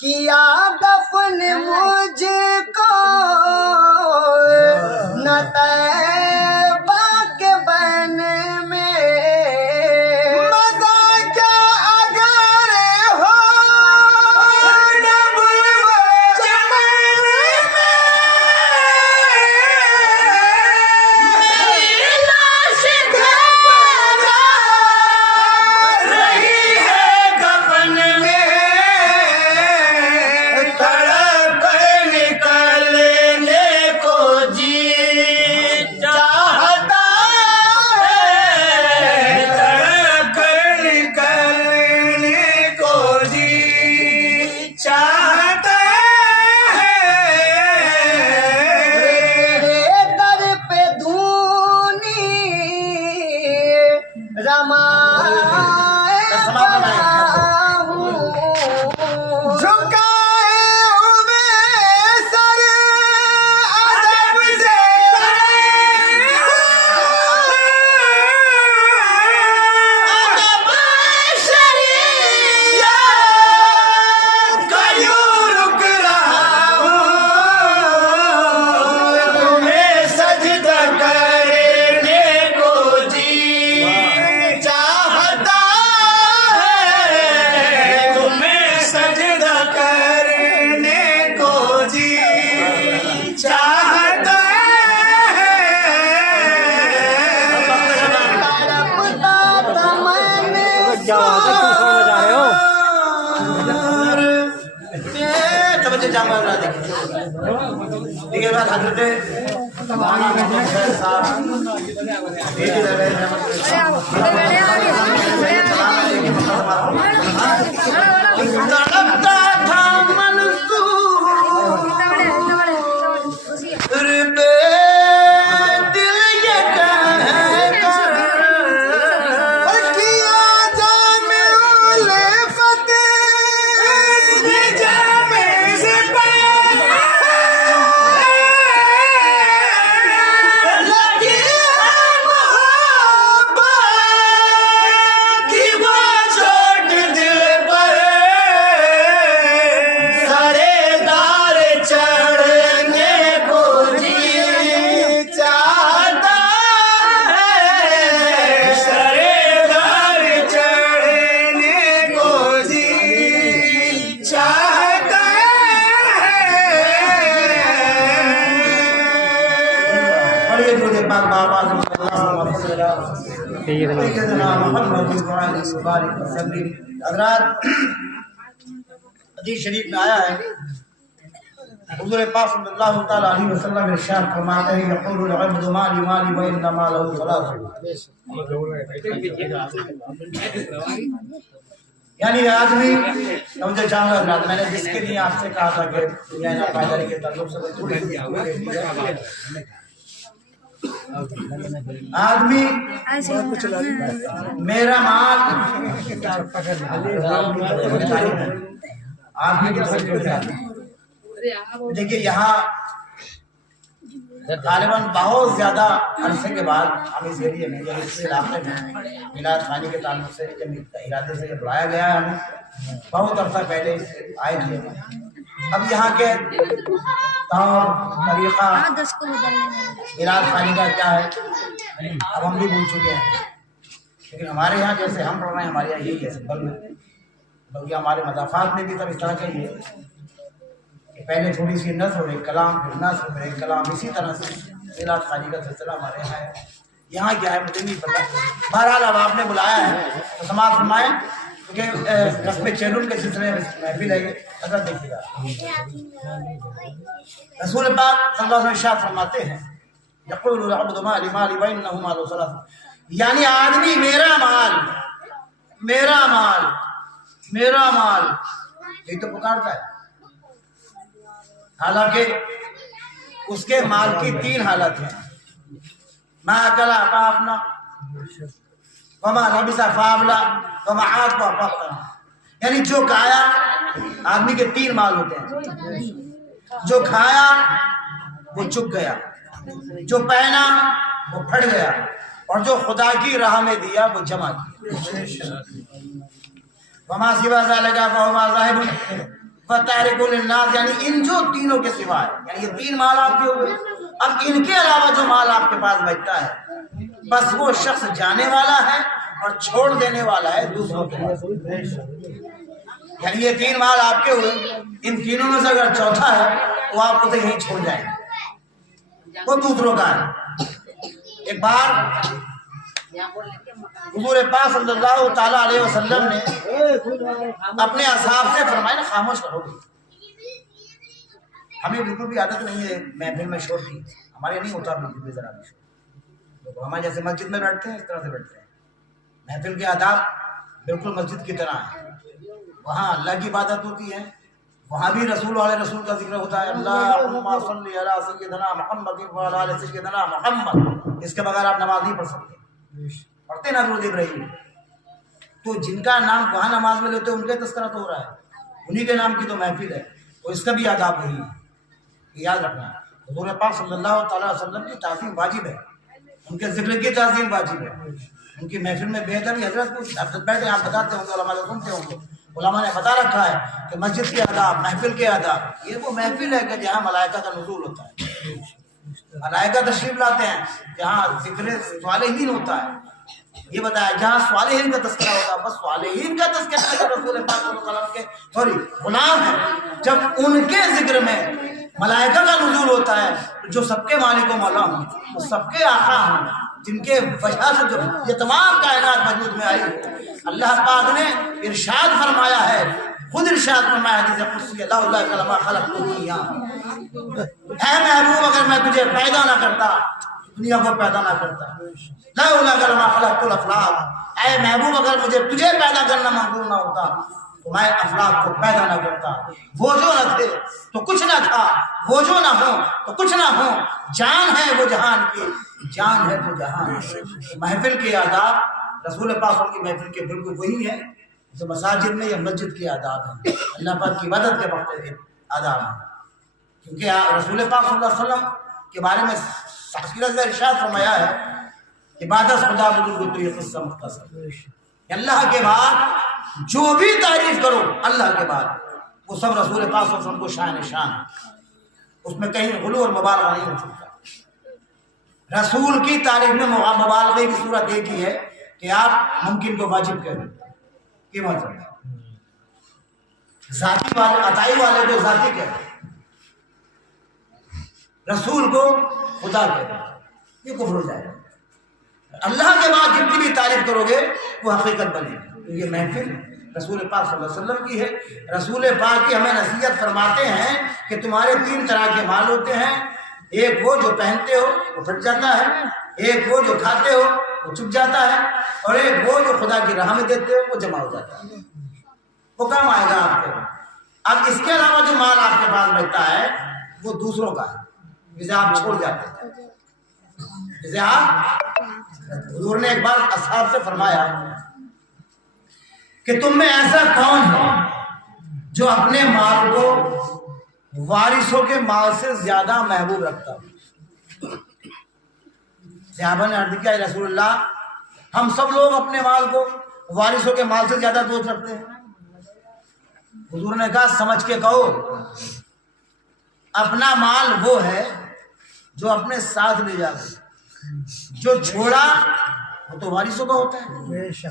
کیا دفن مجھ کو نہ طیبہ کے بن میں مزہ کیا اگر ہو ڈبل چمن میں لاش رہی ہے کفن میں تڑپ کر نکلنے کو جی چاہتا ہے تڑپ کر نکلنے کو جی چاہتا ہے تیرے در پہ دھونی رمائے ہوں جھکائے ہوئے سر ادب سے ادب شریعت کا یوں رک رہا ہوں تمہیں سجدہ کرنے کو جی چاہتا ہے تمہیں سجدہ کرنے کو جی چاہتا ہے تڑپتا تمن توجہ جامع اللہ دیکھیں دیکھیں بات حضرت مولانا محمد خیر صاحب بھیج رہے ہیں تڑپتا تھا منصور بے دل یہ کہتا کیا جامع الفتح جامع سے لگی محبت کی وہ چوٹ دل پر سرے دار چڑھنے کو جی چاہتا ہے سرے دار چڑھنے کو جی چاہتا ہے پڑھیے درود پاک بابا صلی اللہ علیہ وسلم سیدنا محمد وعلى آله وسلم. حضرات حدیث شریف میں آیا ہے حضور پاک صلی اللہ تعالی علیہ وسلم ارشاد فرماتے ہیں یقول العبد مالی مالی وانما له ثلاث یعنی آدمی سمجھے جانور حضرات میں نے جس کے لیے آپ سے کہا تھا کہ دنیا نہ پائیداری کے تعلق سے آدمی میرا مال آدمی دیکھیے یہاں غالباً بہت زیادہ عرصے کے بعد ہم اس ایریے میں یا اس علاقے میں میلاد خانی کے تعلق سے ارادے سے بلایا گیا ہے ہمیں بہت عرصہ پہلے آئے تھے اب یہاں کے طور طریقہ میلاد خانی کا کیا ہے اب ہم بھی بھول چکے ہیں لیکن ہمارے یہاں جیسے ہم پڑھ رہے ہیں ہمارے یہاں یہی ہے سمپل میں بلکہ ہمارے مضافات میں بھی سب اس طرح کا ہی ہے کہ پہلے تھوڑی سی نثر ایک کلام، پھر نثر پھر ایک کلام، اسی طرح سے میلاد خانی کا سلسلہ ہمارے یہاں ہے. یہاں کیا ہے مجھے نہیں پتا. بہرحال اب آپ نے بلایا ہے تو سماعت فرمائیں، کیونکہ رسم چیلون کے سلسلے میں محفل ہے یہ. حضرت دیکھیے گا رسول پاک صلی اللہ علیہ وسلم ارشاد فرماتے ہیں یقول العبد مالی مالی وانه مال ثلاث، یعنی آدمی میرا مال میرا مال میرا مال یہ تو پکارتا ہے، حالانکہ اس کے مال کی 3 حالت ہیں. ما اکلا فافنا وما لبس فابلا وما عاق فافنا، یعنی جو کھایا، آدمی کے 3 مال ہوتے ہیں. جو کھایا وہ چک گیا، جو پہنا وہ پھٹ گیا، اور جو خدا کی راہ میں دیا وہ جمع کیا. وما سوا ذلك فهو ذاهب فتارك للناس، یعنی ان جو تینوں کے سوائے، یعنی یہ 3 مال آپ کے ہوئے. اب ان کے علاوہ جو مال آپ کے پاس بچتا ہے بس وہ شخص جانے والا ہے اور چھوڑ دینے والا ہے دوسروں کے پاس. یعنی یہ 3 مال آپ کے ہوئے، ان تینوں میں سے اگر چوتھا ہے تو آپ اسے یہیں چھوڑ جائیں، وہ دوسروں کا ہے. ایک بار حضور پاک صلی اللہ تعالیٰ علیہ وسلم نے اپنے اصحاب سے فرمایا نا خاموش کرو گے. ہمیں بالکل بھی عادت نہیں ہے محفل میں شور کی، ہمارے نہیں ہوتا بالکل بھی ذرا بھی شور. ہمارے جیسے مسجد میں بیٹھتے ہیں اس طرح سے بیٹھتے ہیں. محفل کے آداب بالکل مسجد کی طرح ہیں. وہاں اللہ کی عبادت ہوتی ہے، وہاں بھی رسول کا ذکر ہوتا ہے. اللہم صلی علی سیدنا محمد وعلی آل سیدنا محمد. اس کے بغیر آپ نماز نہیں پڑھ سکتے. پڑھتے نا درود ابراہیم. تو جن کا نام وہاں نماز میں لیتے ہیں ان کا تذکرہ تو ہو رہا ہے، انہی کے نام کی تو محفل ہے. تو اس کا بھی آداب نہیں ہے، یاد رکھنا. حضور پاک صلی اللہ تعالیٰ علیہ وسلم کی تعظیم واجب ہے، ان کے ذکر کی تعظیم واجب ہے. ان کی محفل میں بے ادبی حضرت کو بیٹھے آپ بتاتے ہوں گے، علماء سنتے ہوں گے. علماء نے بتا رکھا ہے کہ مسجد کے آداب، محفل کے آداب. یہ وہ محفل ہے کہ جہاں ملائکہ کا نزول ہوتا ہے، ملائکہ تشریف لاتے ہیں، جہاں ذکر صالحین ہوتا ہے. یہ بتایا جہاں صالحین کا تذکرہ ہوتا ہے، بس صالحین کا تذکرہ ہے. رسول پاک صلی اللہ علیہ وسلم کے غلام ہیں، جب ان کے ذکر میں ملائکہ کا نزول ہوتا ہے جو سب کے مالک و مولا ہوں، وہ سب کے آقا ہوں، جن کے وجہ سے جو یہ تمام کائنات وجود میں آئی. اللہ پاک نے ارشاد فرمایا ہے، خود ارشاد فرمایا حدیث قدسی، لا الہ الا اللہ خلقت الدنیا. اے محبوب اگر میں تجھے پیدا نہ کرتا، دنیا کو پیدا نہ کرتا. لا الہ الا اللہ خلقت الافلاق، اے محبوب اگر مجھے تجھے پیدا کرنا منظور نہ ہوتا تو میں افلاق کو پیدا نہ کرتا. وہ جو نہ تھے تو کچھ نہ تھا، وہ جو نہ ہو تو کچھ نہ ہو. جان ہے وہ جہان کی، جان ہے تو جہان. محفل کے آداب رسول پاک کی محفل کے بالکل وہی ہے جو مساجد میں یا مسجد کے آداب ہیں، اللہ پاک کی عبادت کے وقت کے آداب ہیں. کیونکہ رسول پاک صلی اللہ علیہ وسلم کے بارے میں سیرت میں ارشاد فرمایا ہے کہ عبادت خدا بزرگ تو یہ قصہ مختصر. اللہ کے بعد جو بھی تعریف کرو اللہ کے بعد وہ سب رسول پاک صلی اللہ علیہ وسلم کو شان شان ہے. اس میں کہیں غلو اور مبالغہ نہیں ہو سکتا. رسول کی تعریف میں مبالغے کی صورت ایک ہی ہے کہ آپ ممکن کو واجب کر دیں. یہ مطلب ذاتی والے عطائی والے کو ذاتی کہتے ہیں، رسول کو خدا کہتے ہیں. یہ کفر ہو جائے گا. اللہ کے بعد جتنی بھی تعریف کرو گے وہ حقیقت بنے گی. یہ محفل رسول پاک صلی اللہ علیہ وسلم کی ہے. رسول پاک کی ہمیں نصیحت فرماتے ہیں کہ تمہارے 3 طرح کے مال ہوتے ہیں. ایک وہ جو پہنتے ہو وہ پھٹ جاتا ہے، ایک وہ جو کھاتے ہو وہ چپ جاتا ہے، اور ایک وہ جو خدا کی راہ میں دیتے ہو وہ جمع ہو جاتا ہے. وہ کام آئے گا آپ کو. اب اس کے علاوہ جو مال آپ کے پاس بچتا ہے وہ دوسروں کا ہے، جسے آپ چھوڑ جاتے ہیں. جسے آپ حضور نے ایک بار اصحاب سے فرمایا کہ تم میں ایسا کون ہے جو اپنے مال کو وارثوں کے مال سے زیادہ محبوب رکھتا ہو. صحابہ نے عرض کیا رسول اللہ، ہم سب لوگ اپنے مال کو وارثوں کے مال سے زیادہ دوست رکھتے ہیں. حضور نے کہا سمجھ کے کہو، اپنا مال وہ ہے جو اپنے ساتھ لے جاتا، جو چھوڑا وہ تو وارثوں کا ہوتا ہے.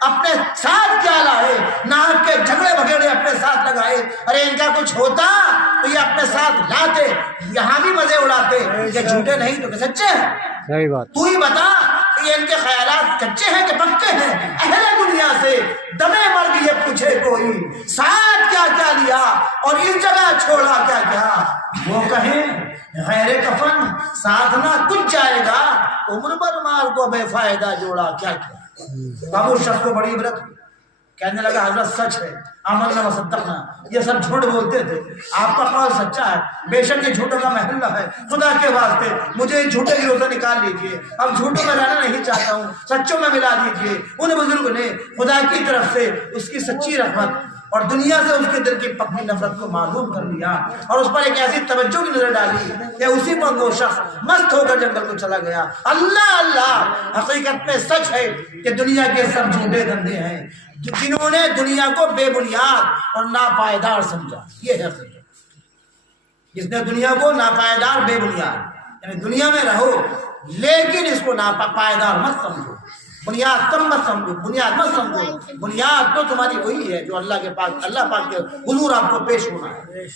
اپنے ساتھ کیا لائے، ناک کے جھگڑے بھگڑے اپنے ساتھ لگائے. ارے ان کا کچھ ہوتا تو یہ اپنے ساتھ لاتے، یہاں بھی مزے اڑاتے. یہ جھوٹے نہیں تو کہ سچے ہیں. صحیح بات. تو ہی بتا کہ ان کے خیالات کچے ہیں کہ پکے ہیں. اہل دنیا سے دمے مرگ یہ پوچھے کوئی، ساتھ کیا کیا لیا اور اس جگہ چھوڑا کیا کیا. وہ کہیں غیر کفن ساتھ نہ کچھ جائے گا، عمر بھر مال کو بے فائدہ جوڑا کیا کیا. اب اس شخص کو بڑی عبرت کہنے لگا حضرت سچ ہے، آمنا وصدقنا، یہ سب جھوٹ بولتے تھے، آپ کا قول سچا ہے، بے شک یہ جھوٹوں کا محلہ ہے. خدا کے واسطے مجھے جھوٹے گروہ سے نکال لیجئے، اب جھوٹوں میں رہنا نہیں چاہتا ہوں، سچوں میں ملا دیجئے. ان بزرگ نے خدا کی طرف سے اس کی سچی رحمت اور دنیا سے اس کے دل کی پکی نفرت کو معلوم کر لیا اور اس پر ایک ایسی توجہ کی نظر ڈالی کہ اسی پر وہ شخص مست ہو کر جنگل کو چلا گیا. اللہ اللہ، حقیقت میں سچ ہے کہ دنیا کے سب جھوٹے دھندے ہیں جنہوں نے دنیا کو بے بنیاد اور ناپائیدار سمجھا. یہ ہے حقیقت. جس نے دنیا کو ناپائیدار بے بنیاد، یعنی دنیا میں رہو لیکن اس کو ناپائیدار مت سمجھو، بنیاد کم مت سمجھو، بنیاد مت سمجھو. بنیاد تو تمہاری وہی ہے جو اللہ پاک کے حضور آپ کو پیش ہونا ہے،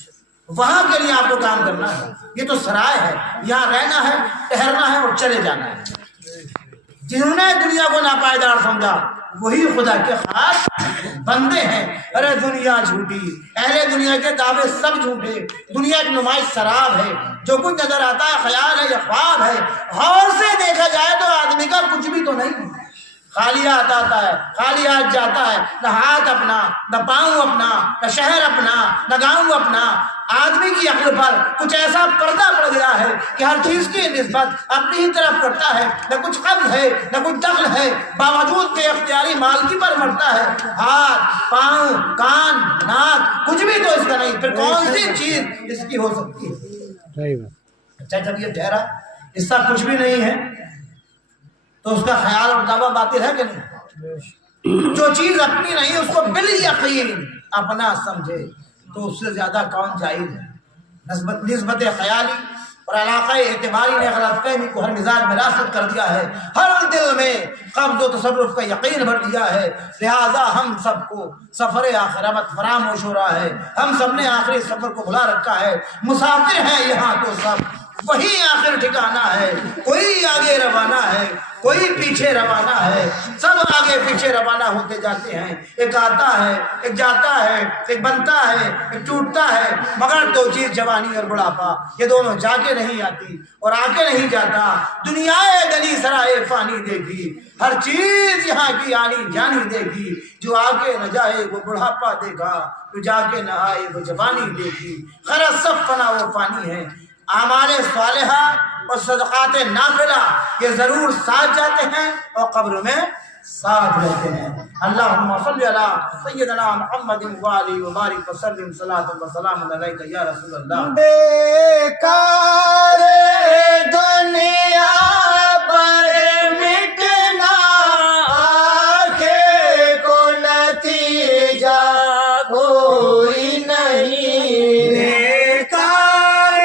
وہاں کے لیے آپ کو کام کرنا ہے. یہ تو سرائے ہے، یہاں رہنا ہے، ٹہرنا ہے اور چلے جانا ہے. جنہوں نے دنیا کو ناپائیدار سمجھا وہی خدا کے خاص بندے ہیں. ارے دنیا جھوٹی، اہل دنیا کے دعوے سب جھوٹے، دنیا ایک نمائش شراب ہے، جو کچھ نظر آتا ہے خیال ہے یا خواب ہے. غور سے دیکھا جائے تو آدمی کا کچھ بھی تو نہیں، خالی ہاتھ آتا ہے، خالی ہاتھ جاتا ہے، نہ ہاتھ اپنا، نہ پاؤں اپنا، نہ شہر اپنا، نہ گاؤں اپنا. آدمی کی عقل پر کچھ ایسا پردہ پڑ گیا ہے کہ ہر چیز کی نسبت اپنی ہی طرف کرتا ہے، نہ کچھ قبض ہے نہ کچھ دخل ہے، باوجود کہ اختیاری مالکی پر مرتا ہے. ہاتھ، پاؤں، کان، ناک، کچھ بھی تو اس کا نہیں، پھر کون سی چیز اس کی ہو سکتی ہے. اچھا جب یہ ٹھہرا اس کا کچھ بھی نہیں ہے تو اس کا خیال اور دعویٰ باطل ہے کہ نہیں. جو چیز اپنی نہیں اس کو بالیقین اپنا سمجھے تو اس سے زیادہ کون جاہل ہے. نسبت خیالی اور علاقہ اعتباری نے غلط فہمی کو ہر مزاج میں راست کر دیا ہے، ہر دل میں قبض و تصرف کا یقین بھر دیا ہے. لہذا ہم سب کو سفر آخرت فراموش ہو رہا ہے. ہم سب نے آخری سفر کو بھلا رکھا ہے. مسافر ہیں یہاں تو سب، وہی آخر ٹھکانا ہے. کوئی آگے روانہ ہے، کوئی پیچھے روانہ ہے، سب آگے پیچھے روانہ ہوتے جاتے ہیں. ایک آتا ہے، ایک جاتا ہے، ایک بنتا ہے، ایک ٹوٹتا ہے. مگر دو چیز جوانی اور بڑھاپا، یہ دونوں جا کے نہیں آتی اور آ کے نہیں جاتا. دنیا گلی سرائے فانی دیکھی، ہر چیز یہاں کی آنی جانی دیکھی. جو آ کے نہ جائے وہ بڑھاپا دیکھا، جو جا کے نہ آئے وہ جوانی دیکھی. غرض سب فنا وہ فانی ہے. اعمال صالحہ اور صدقات نافلہ یہ ضرور ساتھ جاتے ہیں اور قبر میں ساتھ رہتے ہیں. اللہم صلی علی سیدنا محمد وآلہ وبارک وسلم صلاۃ و سلام علیک یا رسول اللہ. بیکار دنیا پر مٹنا، آنکھیں کو نتیجہ کوئی نہیں. بیکار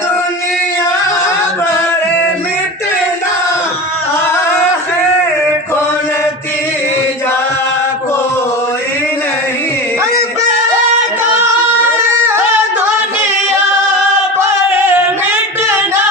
دنیا پر مٹنا، آخر کو نتیجہ کوئی نہیں. بیکار دنیا پر مٹنا،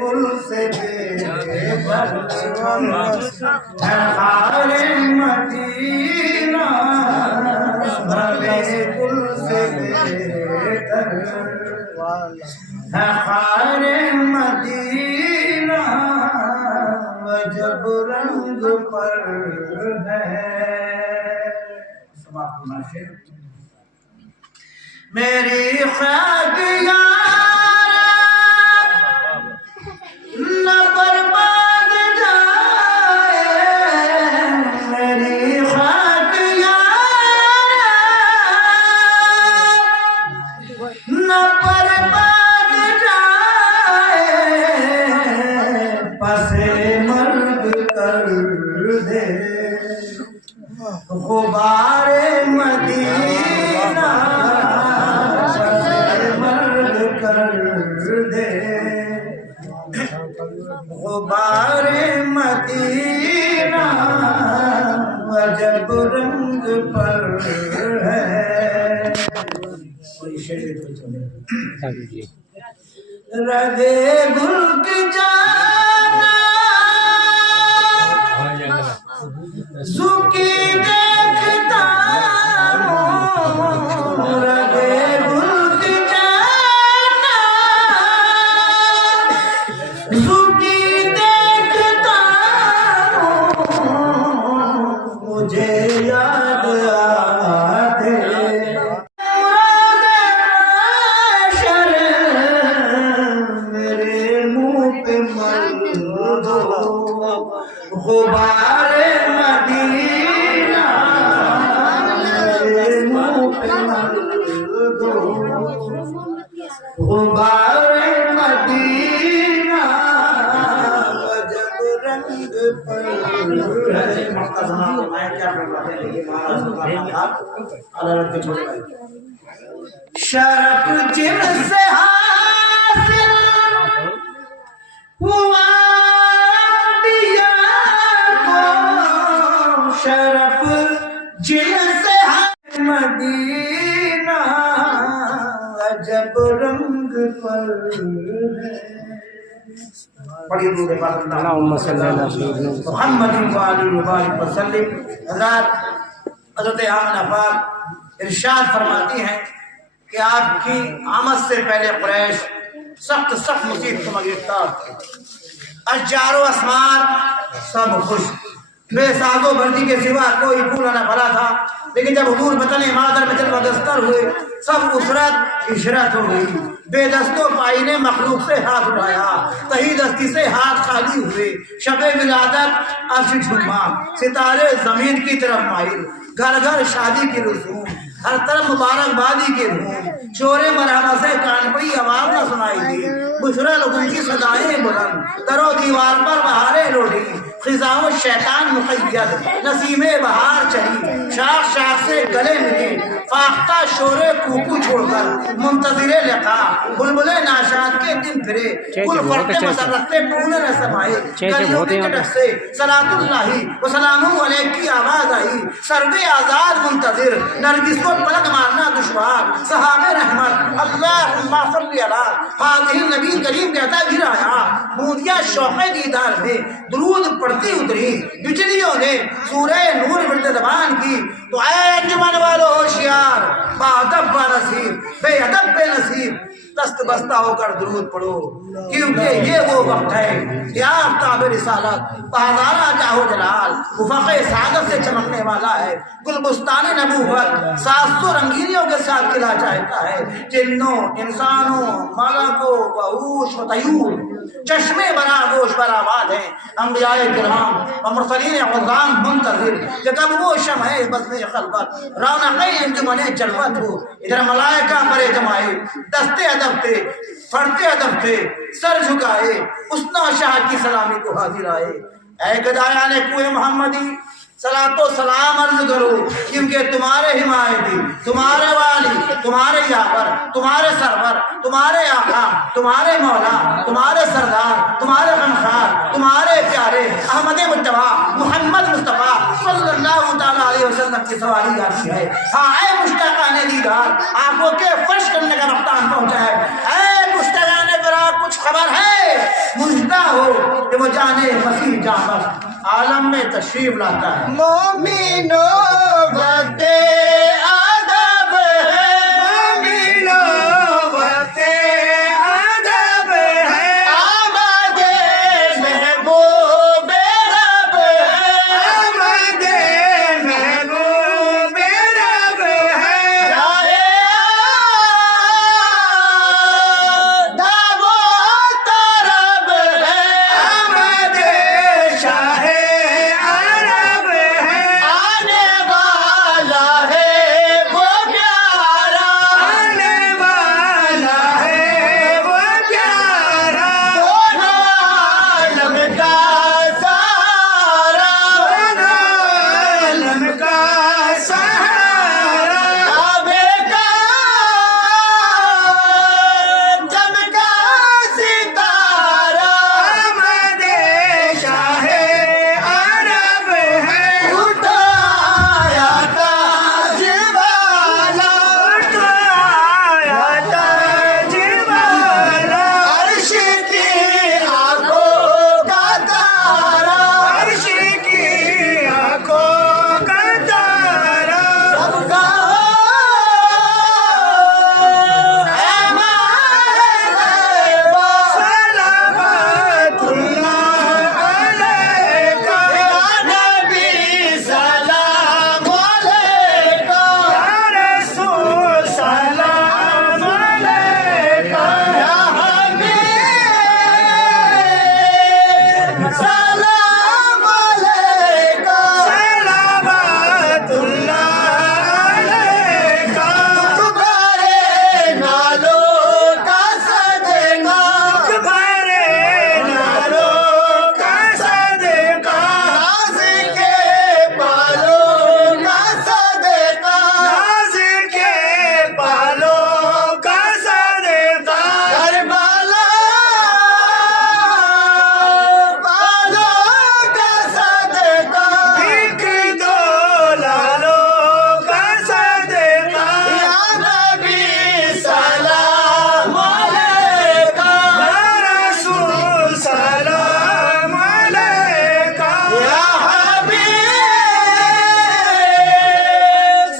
گل سے بہتر ہے خار مدینہ، بھلے گل سے بہتر ہے خار مدینہ، جب رنگ پر ہے میری خاک یار نہ برباد جائے، میری خاک یار نہ برباد جائے، پس مرگ کر دے غبار مدینہ، غبار مدینہ، جب رنگ پر ہے رگے گل کی جانا زکی دیکھتا ہوں، رگے گل کی جانا زکی دیکھتا ہوں، مجھے یاد آتے میرے منہ پہ مل دو غبار مدینہ، میرے منہ پہ مل دو غبار مدینہ، جب رنگ پر ہے شرف جن سے حاصل ہوا انبیاء کو، شرف جن سے حاصل مدینہ، جب رنگ پر پڑھی درود پاک اللہم صلی اللہ علیہ محمد وآلہ وسلم۔ حضرت آمنہ پاک ارشاد فرماتی ہیں کہ آپ کی آمد سے پہلے قریش سخت مصیبتوں میں گرفتار تھے، اشجار و اسمار سب خوش، بے ساز و بردی کے سوا کوئی پھولا نہ پھلا تھا، لیکن جب حضور وطن مادر میں جلوہ دستر ہوئے سب اسرت عشرت ہو گئی، بے دست و پائی نے مخلوق سے ہاتھ اٹھایا، تہی دستی سے ہاتھ خالی ہوئے، شب ولادت عرش جھوما، ستارے زمین کی طرف مائل، گھر گھر شادی کی رسوم، ہر طرف مبارک بادی کے دھوم، شور مرحبا سے کان پئی آواز نہ سنائی دی، بشرا لوگوں کی صدائیں بلند، در و دیوار پر بہاریں لوٹی، خزاں و شیطان مقید، نسیم بہار چلی، شاخ شاخ سے گلے ملی، فاختہ شور کوکو چھوڑ کر منتظر لقاء، بلبل ناشاد کے دن پھرے، کل فرق مسرتے پھولے نہ سمائے، گلیوں کی کٹک سے صلاۃ اللہ و سلام علیہ کی آواز آئی، سرو آزاد منتظر، نرگس کو پلک مارنا دشوار، صحابہ رحمت اللہم صلی علی حاضر نبی کریم کہتا گرایا، بوندیاں شوق دیدار میں درود پڑھتی اتری، بجلیوں نے سورہ نور ورد زبان کی، تو اے انجمن والو ہوشیار، با ادب با نصیب، بے ادب بے نصیب، دست بستہ ہو کر درود پڑھو، کیونکہ یہ وہ وقت ہے کہ آفتاب رسالت بہزارہ جاہو جلال افق سعادت سے چمکنے والا ہے، گلبستان نبوت ساز و رنگینیوں کے ساتھ کھلا چاہتا ہے، جنوں انسانوں ملکوں وحوش و طیور چشمے برا گوش برا آباد ہیں، انبیاء کرام و مرسلین عظام منتظر کہ کب وہ شمع بزم خلوت رونق انجمن جلوت ہو، ادھر ملائکہ پرے جمائے، دستے ادب تھے، فرتے ادب تھے، سر جھکائے، اسنا شاہ کی سلامی کو حاضر آئے، اے گدایان کوہ محمدی صلاۃ و سلام عرض کرو، کیونکہ تمہارے حمایتی، تمہارے والی، تمہارے یاور، تمہارے سرور، تمہارے آقا، تمہارے مولا، تمہارے سردار، تمہارے غمخوار، تمہارے پیارے احمد مجتبیٰ محمد مصطفیٰ صلی اللہ تعالیٰ علیہ وسلم کی سواری آتی ہے۔ ہاں اے مشتاقان دیدار، آنکھوں کے فرش کرنے کا وقت پہنچا ہے، اے مشتاقان براق کچھ خبر ہے؟ مجدہ ہو کہ وہ جانے مسیح جعفر عالم میں تشریف لاتا ہے۔ مومنو وقت ادب ہے، مومنو وقت ادب ہے، آمد محبوب رب ہے، آمد محبوب رب ہے، جائے دعوت رب ہے، آمد شاہ عرب ہے، آنے والا ہے وہ پیارا، آنے والا ہے وہ پیارا، دونوں عالم کا سہارا، دونوں عالم کا سہارا، کعبے کا چمکا ستارہ، آمد شاہ عرب ہے، اٹھایا تاج والا، اٹھایا تاج والا، عرش کی آنکھوں کا تارا، عرش کی آنکھوں کا تارا، سب کا اے ماہ غیبہ، صلوات اللہ علیکہ، یا نبی سلام علیکہ، یا رسول سلام علیکہ، یا حبیب سلام علیکہ، صلوات اللہ علیکہ، تمہارے نالوں کا صدقہ، تمہارے نالوں کا صدقہ، ناز کے بالوں کا صدقہ، ناز کے بالوں کا صدقہ، کربلا بالوں کا صدقہ، ایک دو لالوں کا صدقہ، یا نبی سلام علیکہ، یا رسول سلام علیکہ، یا حبیب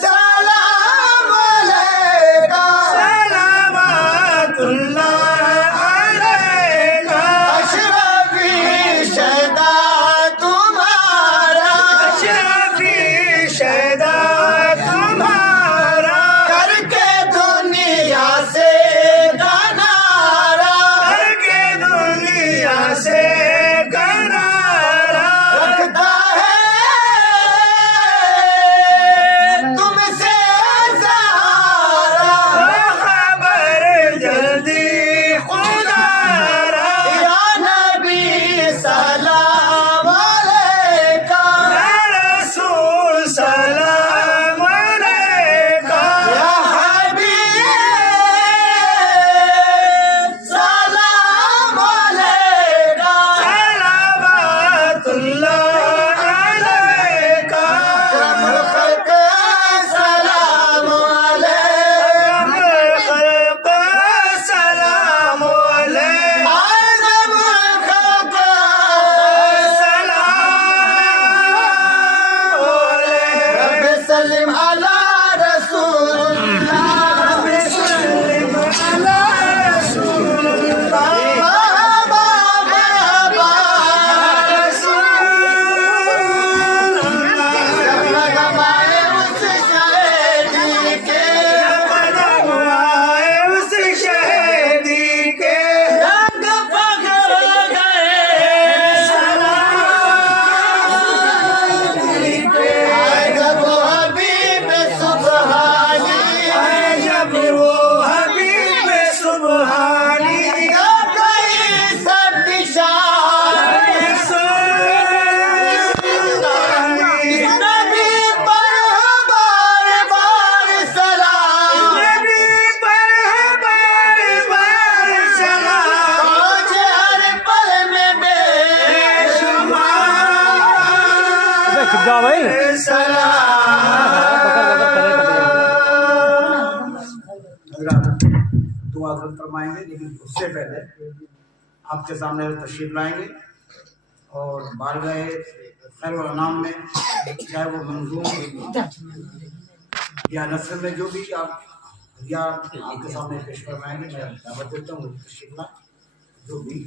سلام علیکہ، صلوات اللہ علیکہ، اشرفی شہدا تمہارا، اشرفی شہدا تمہارا، کر کے دنیا سے کنارا، کر کے دنیا سے کنارا، رکھتا ہے تم سے سہارا، خبر جلدی خدا را، یا نبی سلام علیکہ، یا رسول سلام علیکہ، یا حبیب سلام علیکہ، صلوات اللہ علیکہ، اکرم الخلق سلام علیکہ، خلق سلام علیکہ، اعظم الخلق سلام علیکہ، رب سلم علی رسول اللہ، رب سلم علی رسول اللہ، مرحبا مرحبا، رسول اللہ، قدم آئے اس شہیدی کے، قدم آئے اس شہیدی کے، رنگ پکڑ گئے آئے جب وہ حبیب سبحانی، آئے جب وہ حبیب سبحانی، جب گئی سب نشان، اس نبی پر بار بار سلام، نبی پر ہے بار بار سلام، آج ہر پل میں بے شمار دعا فرمائیں گے، لیکن اس سے پہلے آپ کے سامنے تشریف لائیں گے اور بارگاہ خیر الانام میں چاہے وہ منظوم یا نثر میں جو بھی آپ یا آپ کے سامنے پیش فرمائیں گے، میں دعوت دیتا ہوں تشریف لائیں جو بھی